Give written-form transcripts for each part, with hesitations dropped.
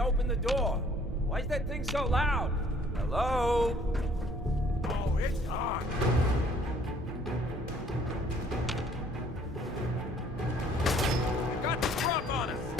open the door. Why is that thing so loud? Hello? Oh, it's on. Got the drop on us.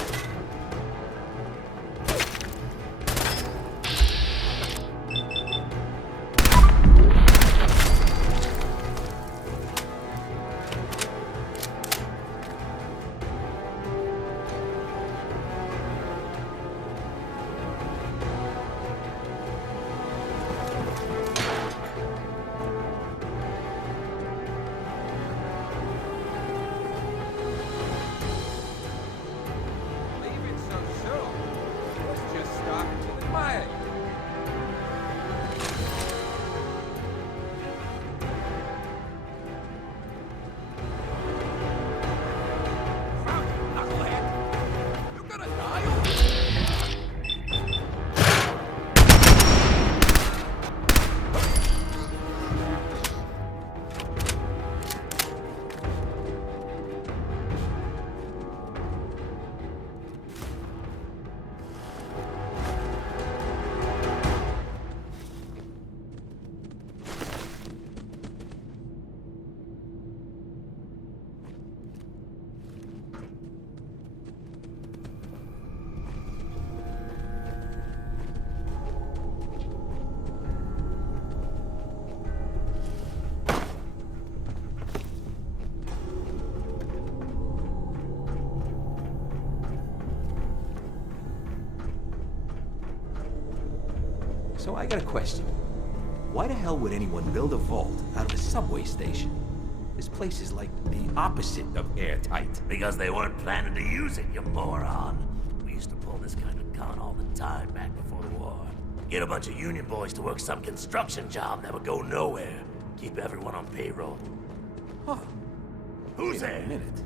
So I got a question. Why the hell would anyone build a vault out of a subway station? This place is like the opposite of airtight. Because they weren't planning to use it, you moron. We used to pull this kind of con all the time back before the war. Get a bunch of union boys to work some construction job that would go nowhere. Keep everyone on payroll. Huh. Who's Wait there? a minute.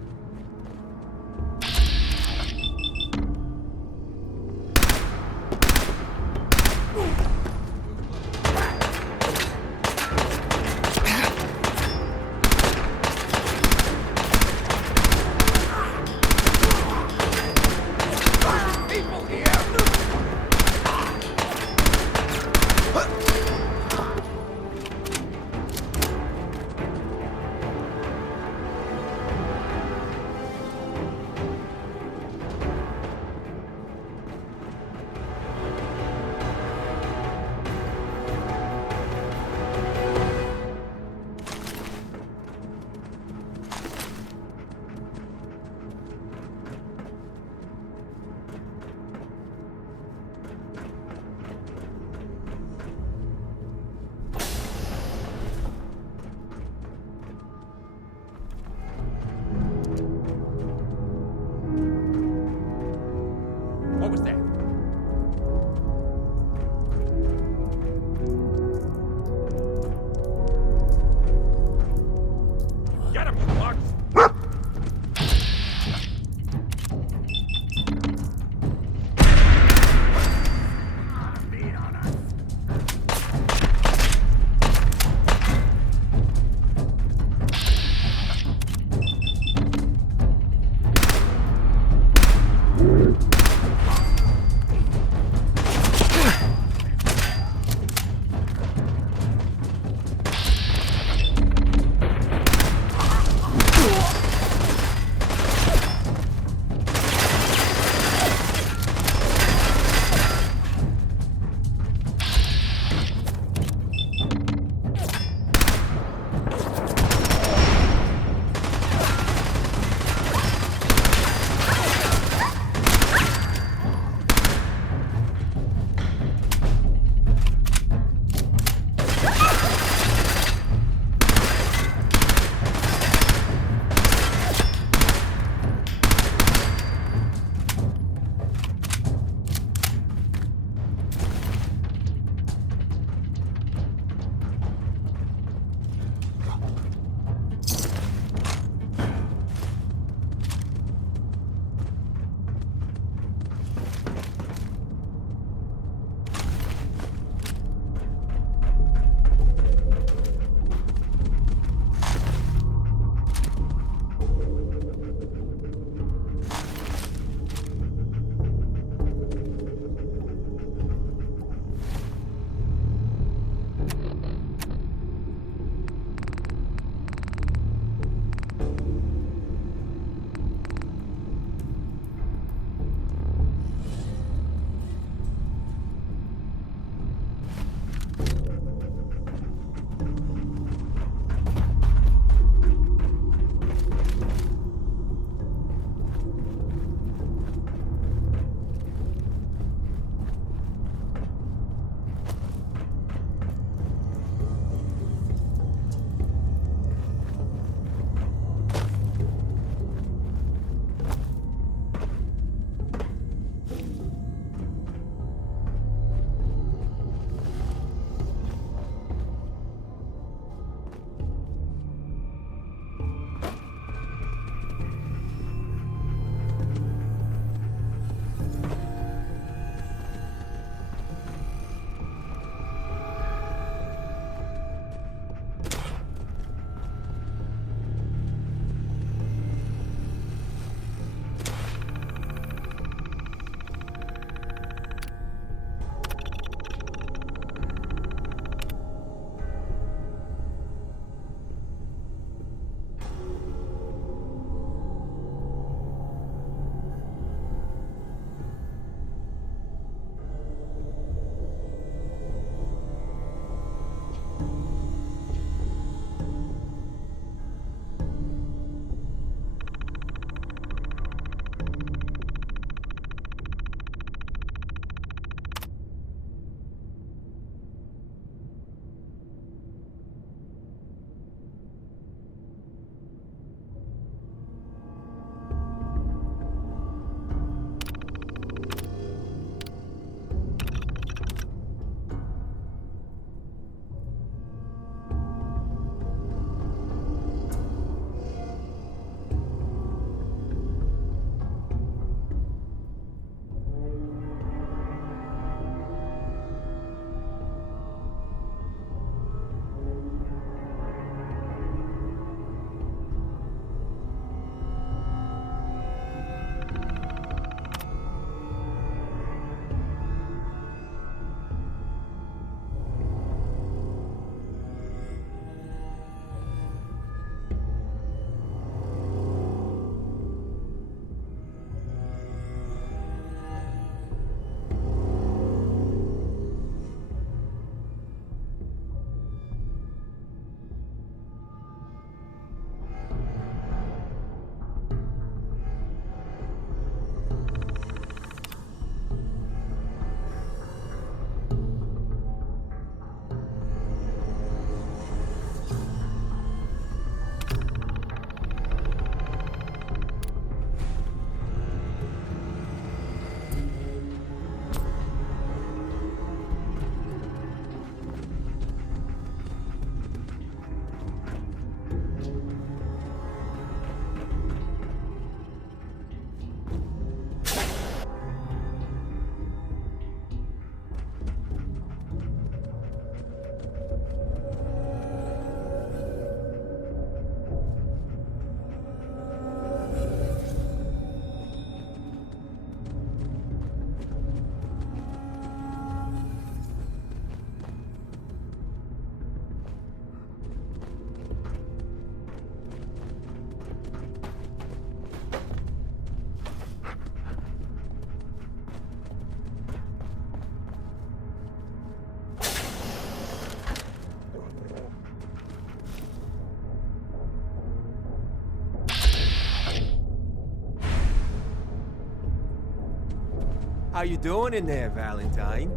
How you doing in there, Valentine?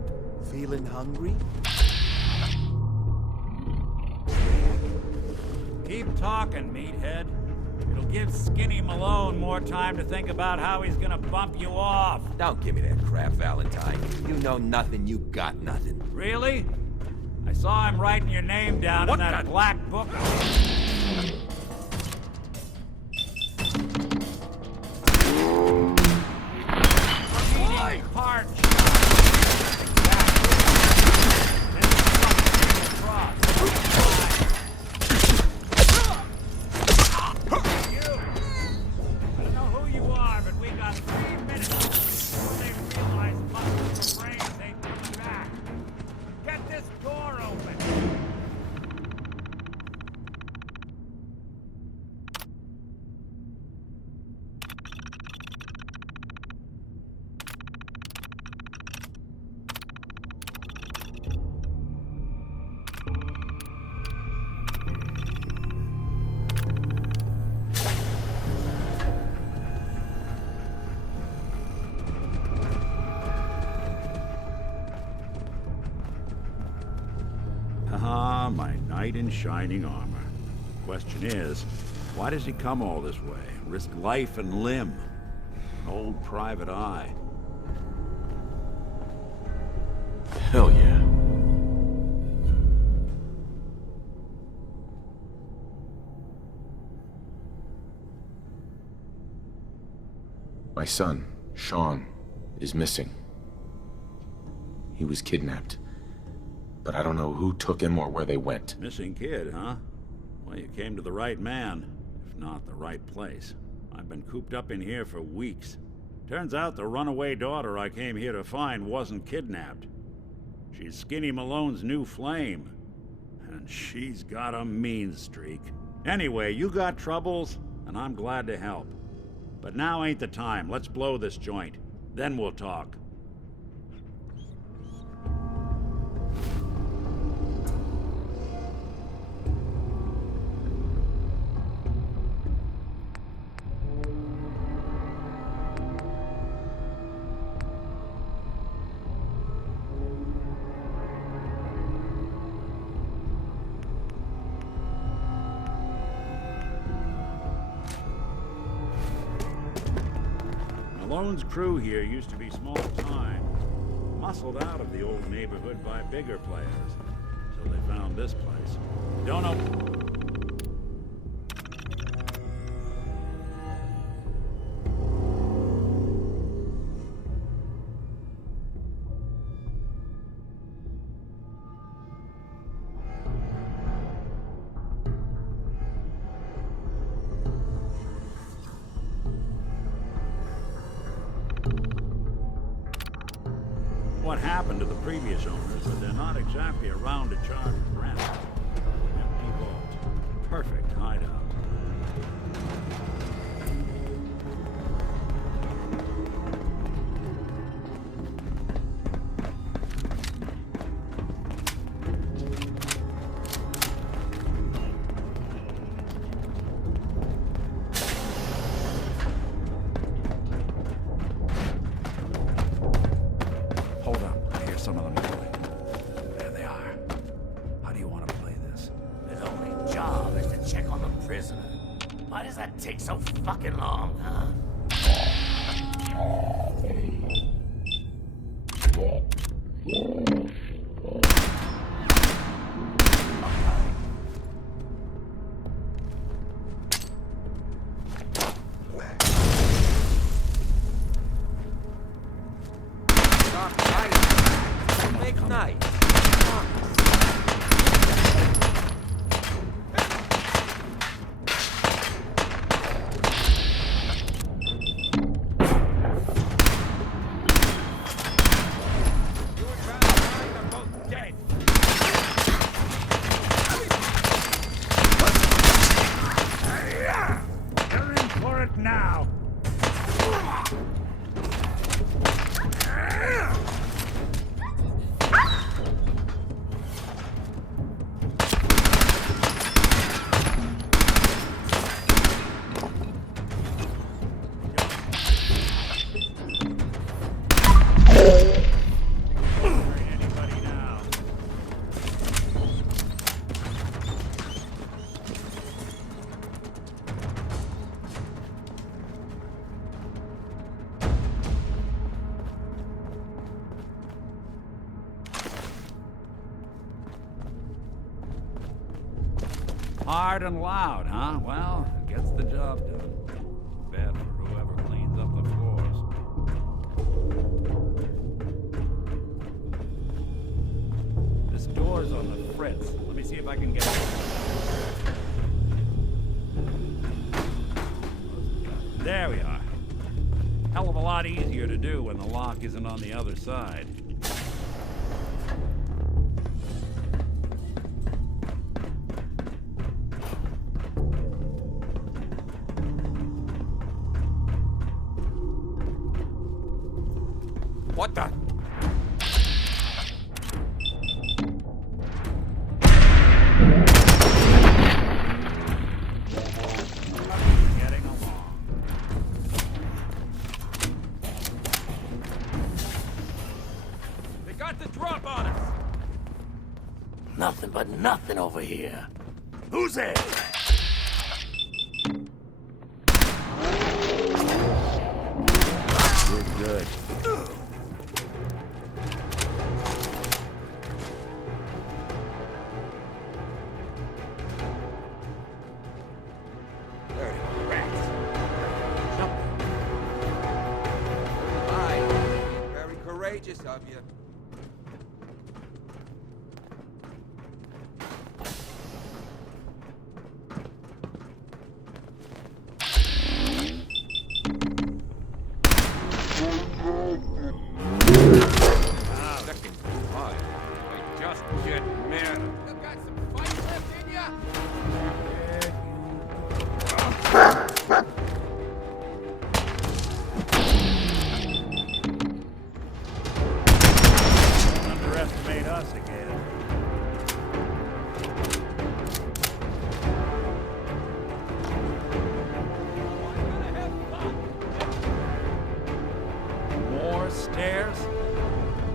Feeling hungry? Keep talking, meathead. It'll give Skinny Malone more time to think about how he's gonna bump you off. Don't give me that crap, Valentine. You know nothing, you got nothing. Really? I saw him writing your name down in that black book. Eating parch. Ah, my knight in shining armor. Question is, why does he come all this way? Risk life and limb? An old private eye. Hell yeah. My son, Sean, is missing. He was kidnapped. But I don't know who took him or where they went. Missing kid, huh? Well, you came to the right man, if not the right place. I've been cooped up in here for weeks. Turns out the runaway daughter I came here to find wasn't kidnapped. She's Skinny Malone's new flame. And she's got a mean streak. Anyway, you got troubles, and I'm glad to help. But now ain't the time. Let's blow this joint. Then we'll talk. Malone's crew here used to be small time, muscled out of the old neighborhood by bigger players, so they found this place. Don't know. What happened to the previous owners, but they're not exactly around to charge rent. Empty vault. Perfect hideout. Hold up, I hear some of them calling. There they are. How do you want to play this? His only job is to check on the prisoner. Why does that take so fucking long, huh? Make night. You're in for it now. Hard and loud, huh? Well, it gets the job done. Bad for whoever cleans up the floors. This door's on the fritz. Let me see if I can get it. There we are. Hell of a lot easier to do when the lock isn't on the other side. What the? Getting along. They got the drop on us. Nothing but nothing over here. Who's there? We're good. Dirty rats. Something. Hi. Very courageous of you. Second blood. I just get mad. You got some fight left in ya? Underestimate us again. More stairs?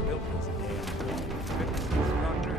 Built this damn fitness instructor.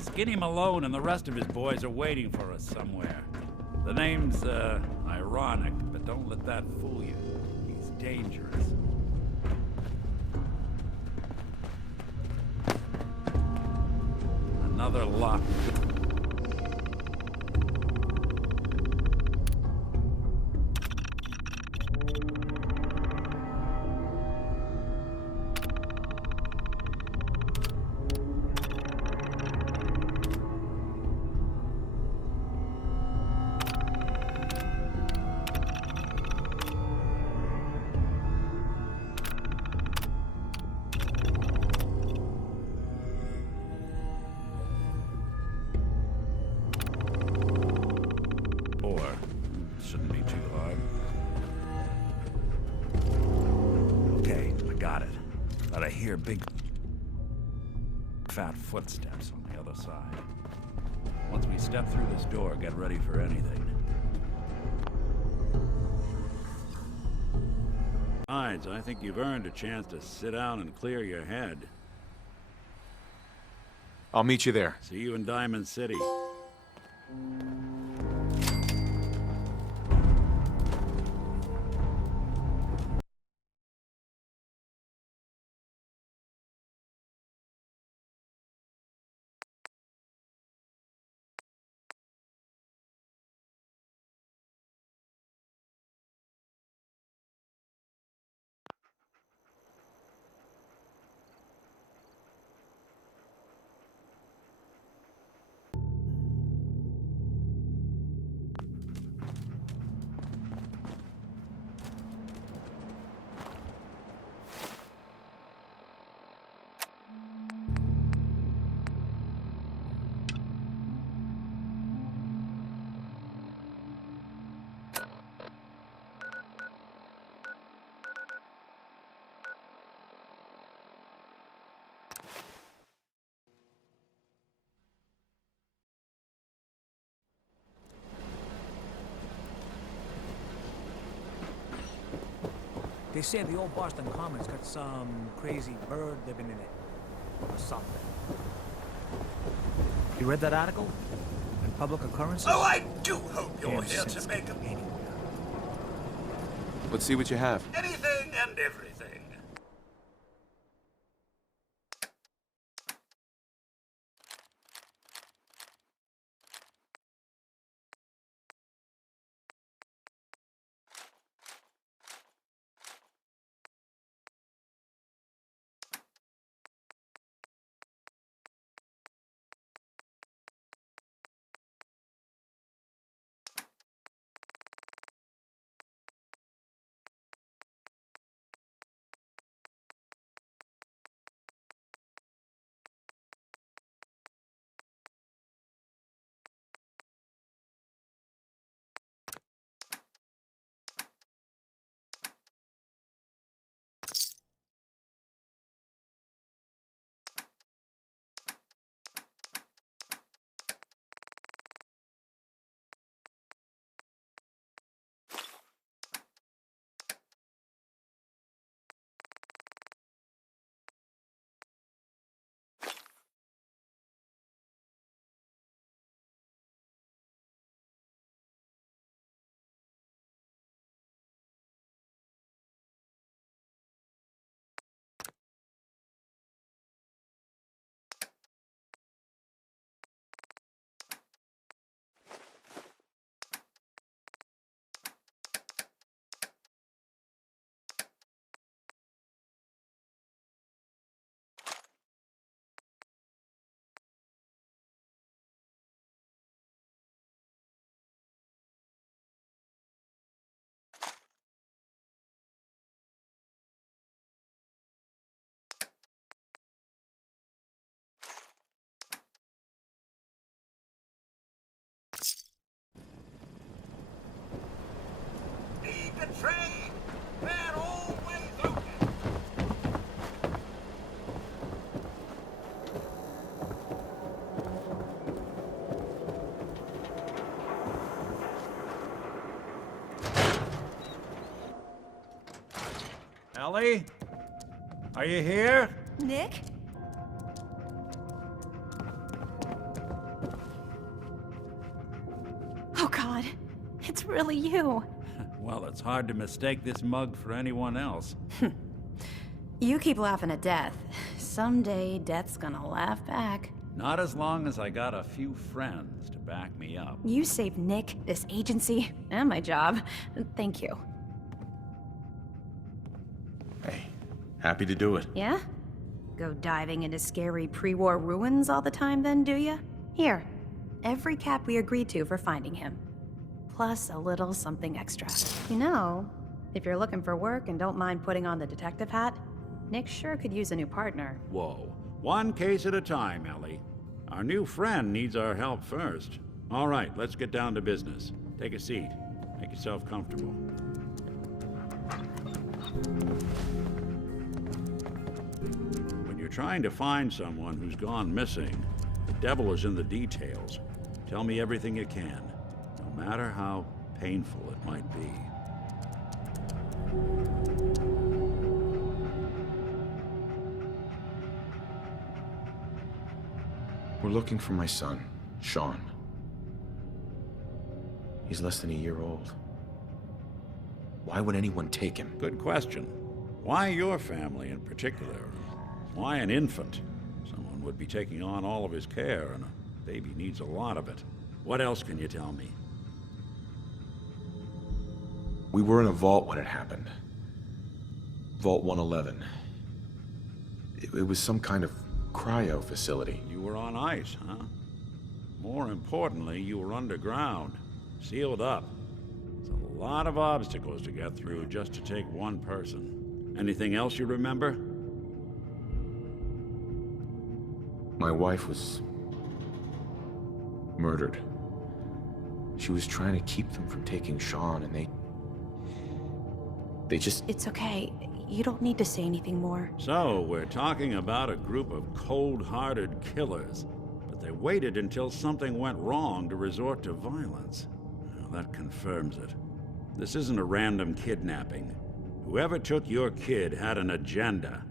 Skinny Malone and the rest of his boys are waiting for us somewhere. The name's, ironic, but don't let that fool you. He's dangerous. Another lock. Shouldn't be too hard. Okay, I got it. But I hear big fat footsteps on the other side. Once we step through this door, get ready for anything. Besides, I think you've earned a chance to sit down and clear your head. I'll meet you there. See you in Diamond City. They say the old Boston Common's got some crazy bird living in it. Or something. You read that article? In Public Occurrences? Oh, I do hope you're Damn here to sense make a... anywhere. Let's see what you have. anything and everything. Need the train! They're always open! Ellie? Are you here? Nick? Oh God, it's really you. Well, it's hard to mistake this mug for anyone else. You keep laughing at death. Someday, death's gonna laugh back. Not as long as I got a few friends to back me up. You saved Nick, this agency, and my job. Thank you. Hey, happy to do it. Yeah? Go diving into scary pre-war ruins all the time then, do ya? Here, every cap we agreed to for finding him. Plus a little something extra. You know, if you're looking for work and don't mind putting on the detective hat, Nick sure could use a new partner. Whoa. One case at a time, Ellie. Our new friend needs our help first. All right, let's get down to business. Take a seat. Make yourself comfortable. When you're trying to find someone who's gone missing, the devil is in the details. Tell me everything you can, no matter how painful it might be. We're looking for my son, Sean. He's less than a year old. Why would anyone take him? Good question. Why your family in particular? Why an infant? Someone would be taking on all of his care, and a baby needs a lot of it. What else can you tell me? We were in a vault when it happened. Vault 111. It was some kind of cryo facility. You were on ice, huh? More importantly, you were underground, sealed up. It's a lot of obstacles to get through just to take one person. Anything else you remember? My wife was murdered. She was trying to keep them from taking Sean, and they just... It's okay. You don't need to say anything more. So, we're talking about a group of cold-hearted killers, but they waited until something went wrong to resort to violence. Well, that confirms it. This isn't a random kidnapping. Whoever took your kid had an agenda.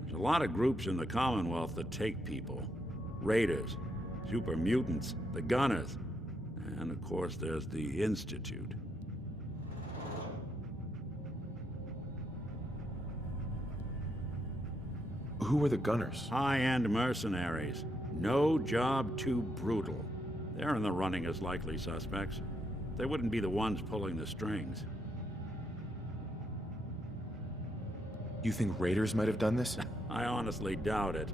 There's a lot of groups in the Commonwealth that take people. Raiders, super mutants, the Gunners, and of course there's the Institute. Who were the Gunners? High-end mercenaries. No job too brutal. They're in the running as likely suspects. They wouldn't be the ones pulling the strings. You think raiders might have done this? I honestly doubt it.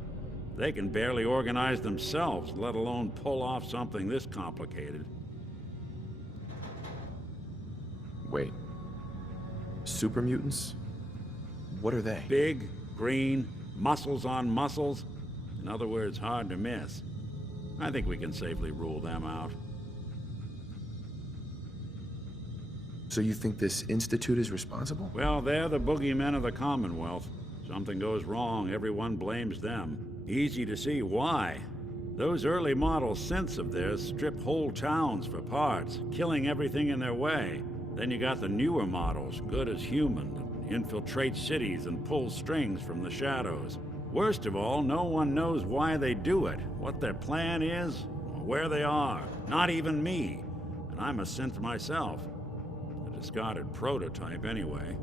They can barely organize themselves, let alone pull off something this complicated. Wait. Super mutants? What are they? Big, green, muscles on muscles. In other words, hard to miss. I think we can safely rule them out. So you think this institute is responsible? Well, they're the boogeymen of the Commonwealth. Something goes wrong, everyone blames them. Easy to see why. Those early model synths of theirs strip whole towns for parts, killing everything in their way. Then you got the newer models, good as human, that infiltrate cities and pull strings from the shadows. Worst of all, no one knows why they do it, what their plan is, or where they are. Not even me. And I'm a synth myself. A discarded prototype, anyway.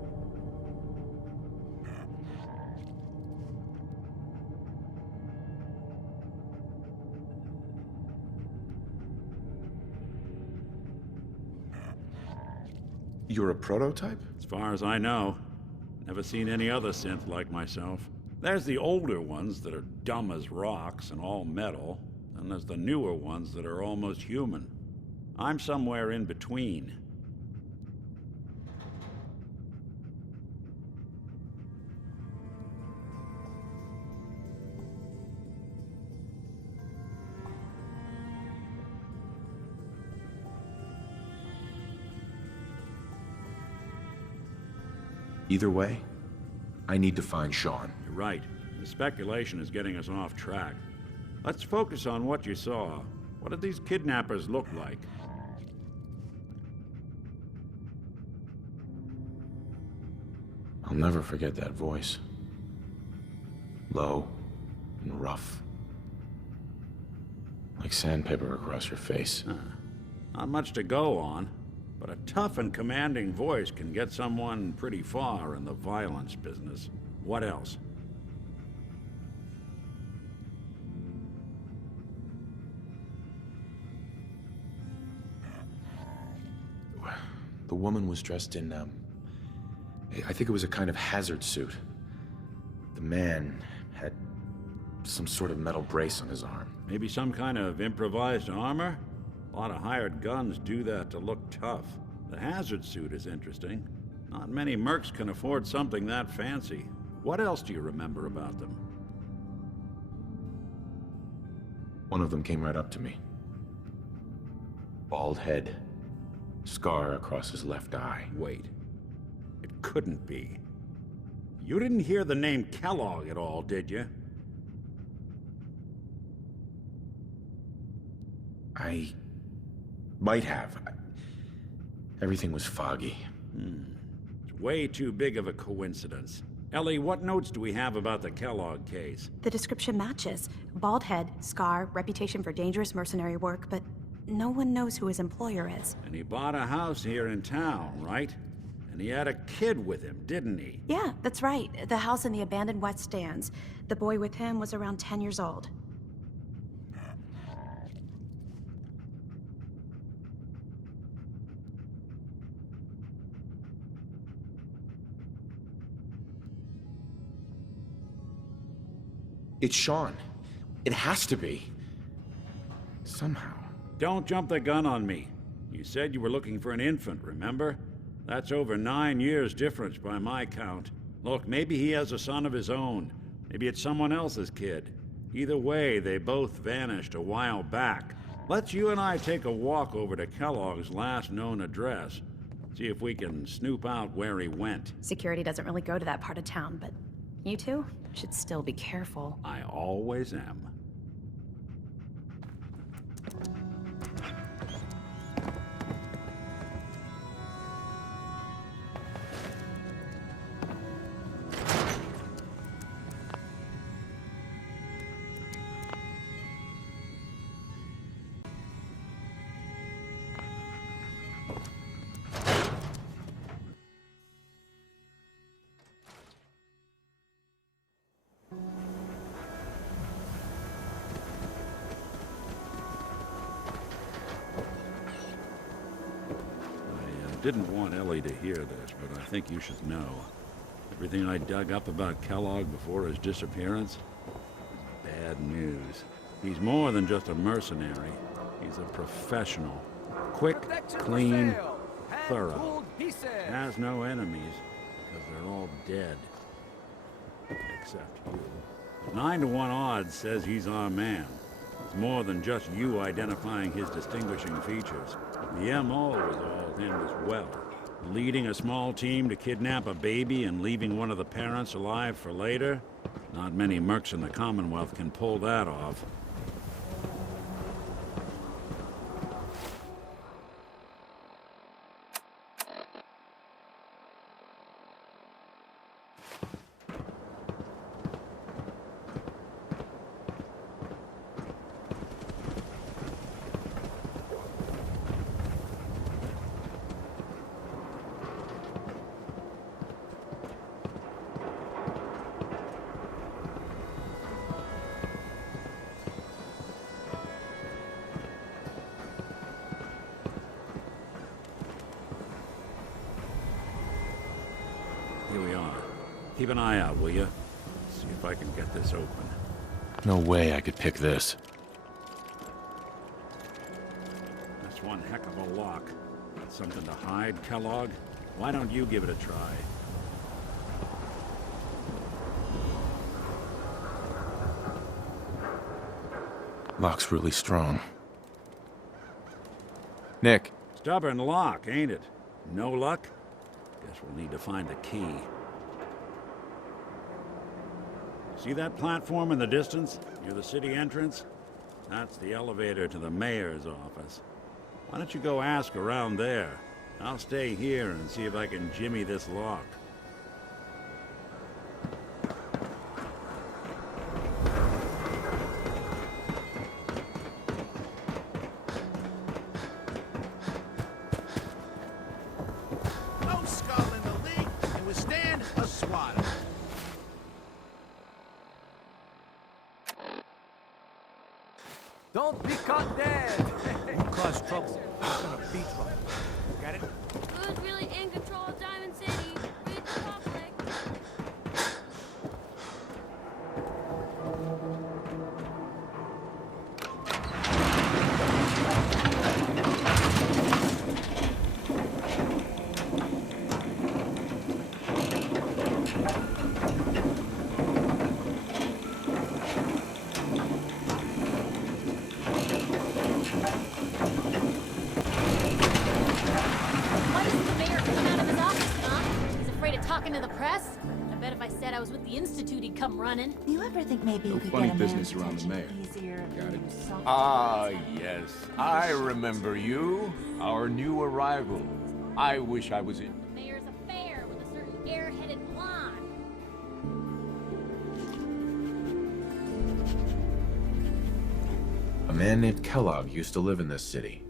You're a prototype? As far as I know. Never seen any other synth like myself. There's the older ones that are dumb as rocks and all metal, and there's the newer ones that are almost human. I'm somewhere in between. Either way, I need to find Sean. You're right. The speculation is getting us off track. Let's focus on what you saw. What did these kidnappers look like? I'll never forget that voice. Low and rough. Like sandpaper across your face. Not much to go on, but a tough and commanding voice can get someone pretty far in the violence business. What else? The woman was dressed in, I think it was a kind of hazard suit. The man had some sort of metal brace on his arm. Maybe some kind of improvised armor? A lot of hired guns do that to look tough. The hazard suit is interesting. Not many mercs can afford something that fancy. What else do you remember about them? One of them came right up to me. Bald head. Scar across his left eye. Wait. It couldn't be. You didn't hear the name Kellogg at all, did you? I might have. Everything was foggy. It's way too big of a coincidence. Ellie, what notes do we have about the Kellogg case? The description matches. Bald head, scar, reputation for dangerous mercenary work, but no one knows who his employer is. And he bought a house here in town, right? And he had a kid with him, didn't he? Yeah, that's right. The house in the abandoned West Stands. The boy with him was around 10 years old. It's Sean. It has to be. Somehow. Don't jump the gun on me. You said you were looking for an infant, remember? That's over 9 years difference by my count. Look, maybe he has a son of his own. Maybe it's someone else's kid. Either way, they both vanished a while back. Let's you and I take a walk over to Kellogg's last known address. See if we can snoop out where he went. Security doesn't really go to that part of town, but you two should still be careful. I always am. didn't want Ellie to hear this, but I think you should know. Everything I dug up about Kellogg before his disappearance is bad news. He's more than just a mercenary. He's a professional. Quick, clean, thorough. Has no enemies, because they're all dead. Except you. 9 to 1 odds says he's our man. It's more than just you identifying his distinguishing features. The MO was all him as well. Leading a small team to kidnap a baby and leaving one of the parents alive for later? Not many mercs in the Commonwealth can pull that off. Here we are. Keep an eye out, will you? See if I can get this open. No way I could pick this. That's one heck of a lock. Got something to hide, Kellogg? Why don't you give it a try? Lock's really strong. Nick. Stubborn lock, ain't it? No luck? Guess we'll need to find the key. See that platform in the distance, near the city entrance? That's the elevator to the mayor's office. Why don't you go ask around there? I'll stay here and see if I can jimmy this lock. No skull in the league can withstand a swatter. Don't be caught dead! You cause trouble. It's gonna be trouble. Got it? Who's really in control of Diamond City? Read the public. Why doesn't the mayor come out of his office, huh? He's afraid of talking to the press? I bet if I said I was with the Institute, he'd come running. Do you ever think maybe you could funny get a business man's around the attention mayor. easier if Got you it. use soft Ah, words? yes. I remember you. Our new arrival. I wish I was in. The mayor's a fair with a certain air-headed blonde. A man named Kellogg used to live in this city.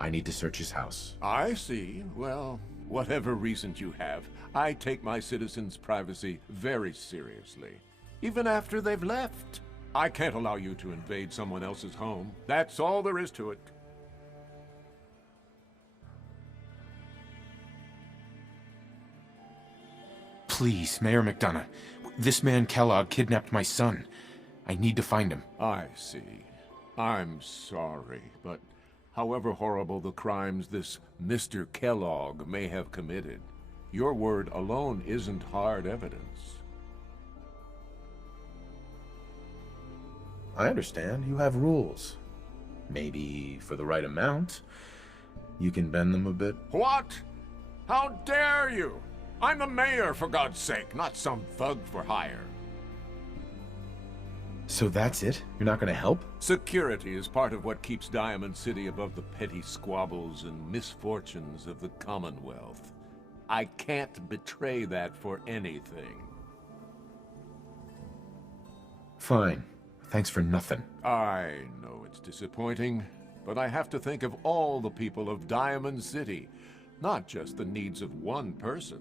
I need to search his house. I see. Well, whatever reasons you have, I take my citizens' privacy very seriously. Even after they've left. I can't allow you to invade someone else's home. That's all there is to it. Please, Mayor McDonough. This man Kellogg kidnapped my son. I need to find him. I see. I'm sorry, but however horrible the crimes this Mr. Kellogg may have committed, your word alone isn't hard evidence. I understand. You have rules. Maybe for the right amount, you can bend them a bit. What? How dare you? I'm the mayor, for God's sake, not some thug for hire. So that's it? You're not gonna help? Security is part of what keeps Diamond City above the petty squabbles and misfortunes of the Commonwealth. I can't betray that for anything. Fine. Thanks for nothing. I know it's disappointing, but I have to think of all the people of Diamond City, not just the needs of one person.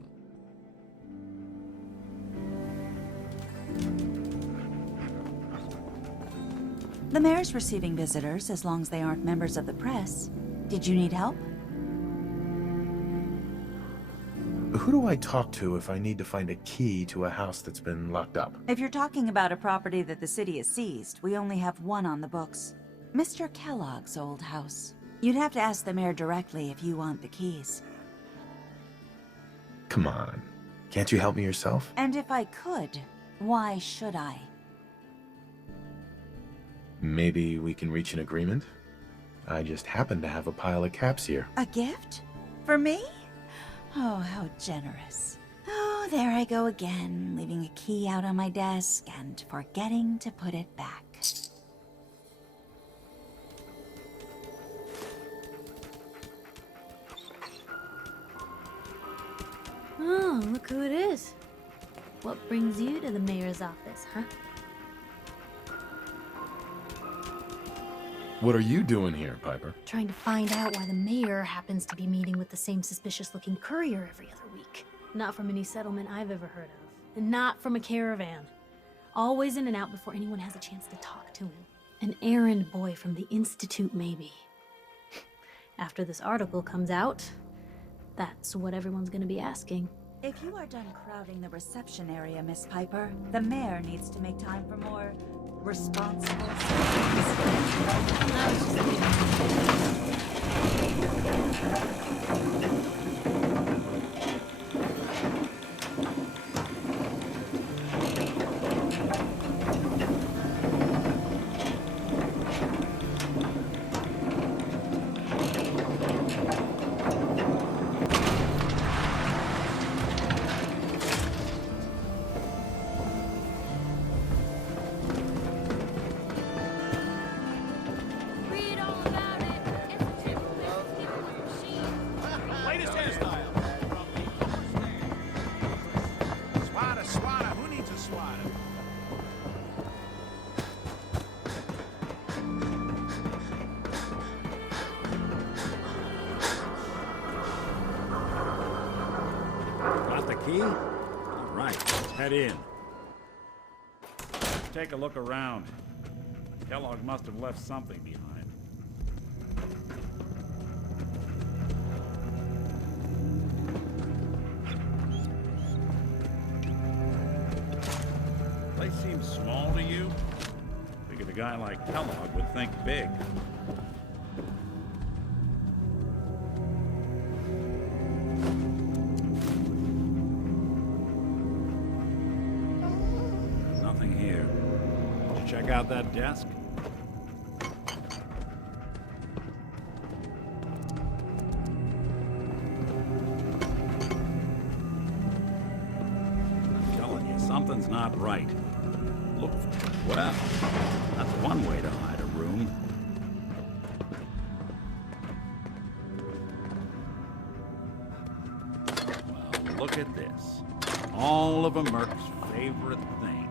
The mayor's receiving visitors as long as they aren't members of the press. Did you need help? Who do I talk to if I need to find a key to a house that's been locked up? If you're talking about a property that the city has seized, we only have one on the books. Mr. Kellogg's old house. You'd have to ask the mayor directly if you want the keys. Come on. Can't you help me yourself? And if I could, why should I? Maybe we can reach an agreement? I just happen to have a pile of caps here. A gift? For me? Oh, how generous. Oh, there I go again, leaving a key out on my desk and forgetting to put it back. Oh, look who it is. What brings you to the mayor's office, huh? What are you doing here, Piper? Trying to find out why the mayor happens to be meeting with the same suspicious-looking courier every other week. Not from any settlement I've ever heard of. And not from a caravan. Always in and out before anyone has a chance to talk to him. An errand boy from the Institute, maybe. After this article comes out, that's what everyone's gonna be asking. If you are done crowding the reception area, Miss Piper, the mayor needs to make time for more responsible Read all about it. It's a trick with people with machines. Latest hairstyle. Swatter, swatter. Who needs a swatter? Got the key? All right, let's head in. Let's take a look around. Kellogg must have left something behind. Place seems small to you? Figured a guy like Kellogg would think big. Nothing here. Did you check out that desk? I'm telling you, something's not right. Look, well, that's one way to hide a room. Well, look at this. All of a Merc's favorite things.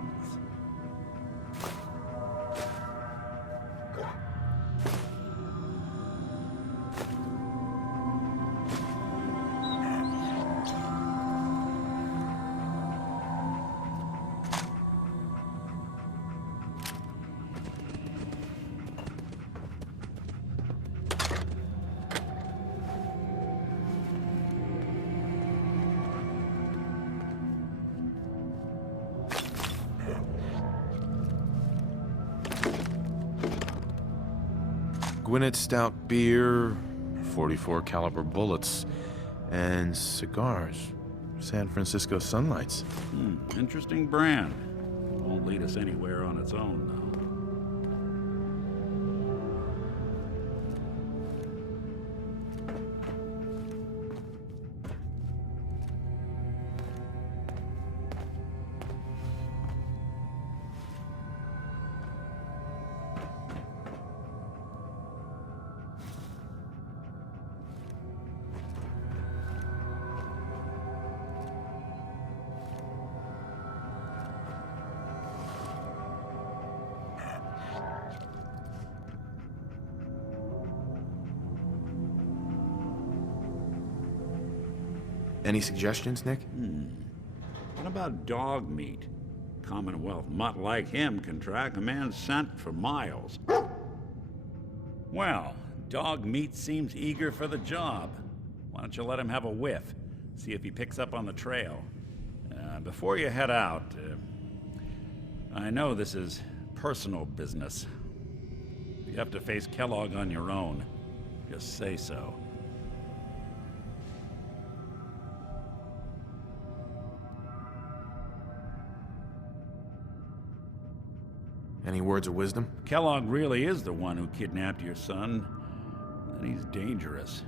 Gwinnett Stout beer, 44 caliber bullets, and cigars. San Francisco Sunlights. Interesting brand. Won't lead us anywhere on its own, though. Any suggestions, Nick? What about dog meat? Commonwealth mutt like him can track a man's scent for miles. Well, dog meat seems eager for the job. Why don't you let him have a whiff? See if he picks up on the trail. Before you head out, I know this is personal business. If you have to face Kellogg on your own, just say so. Any words of wisdom? Kellogg really is the one who kidnapped your son, and he's dangerous.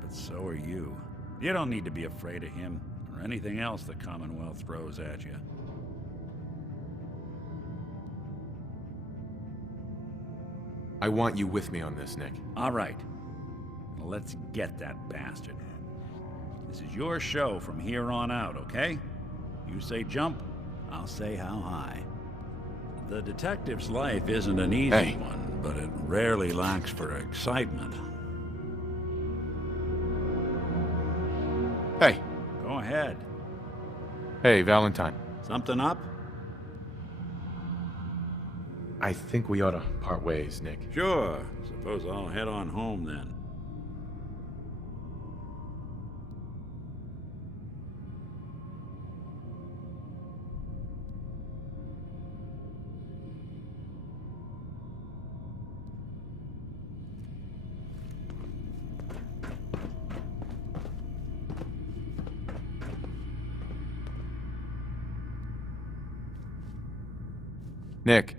But so are you. You don't need to be afraid of him, or anything else the Commonwealth throws at you. I want you with me on this, Nick. All right. Let's get that bastard. This is your show from here on out, okay? You say jump, I'll say how high. The detective's life isn't an easy one, but it rarely lacks for excitement. Hey. Go ahead. Hey, Valentine. Something up? I think we ought to part ways, Nick. Sure. Suppose I'll head on home then. Nick.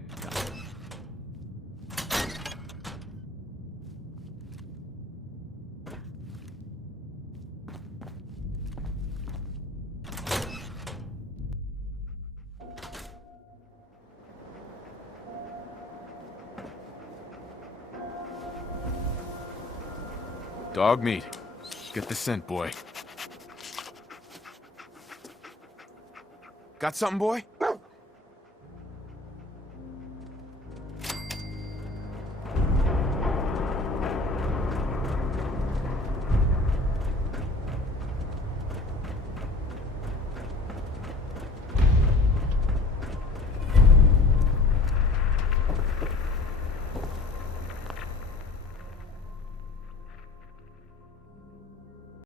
Dog meat. Get the scent, boy. Got something, boy?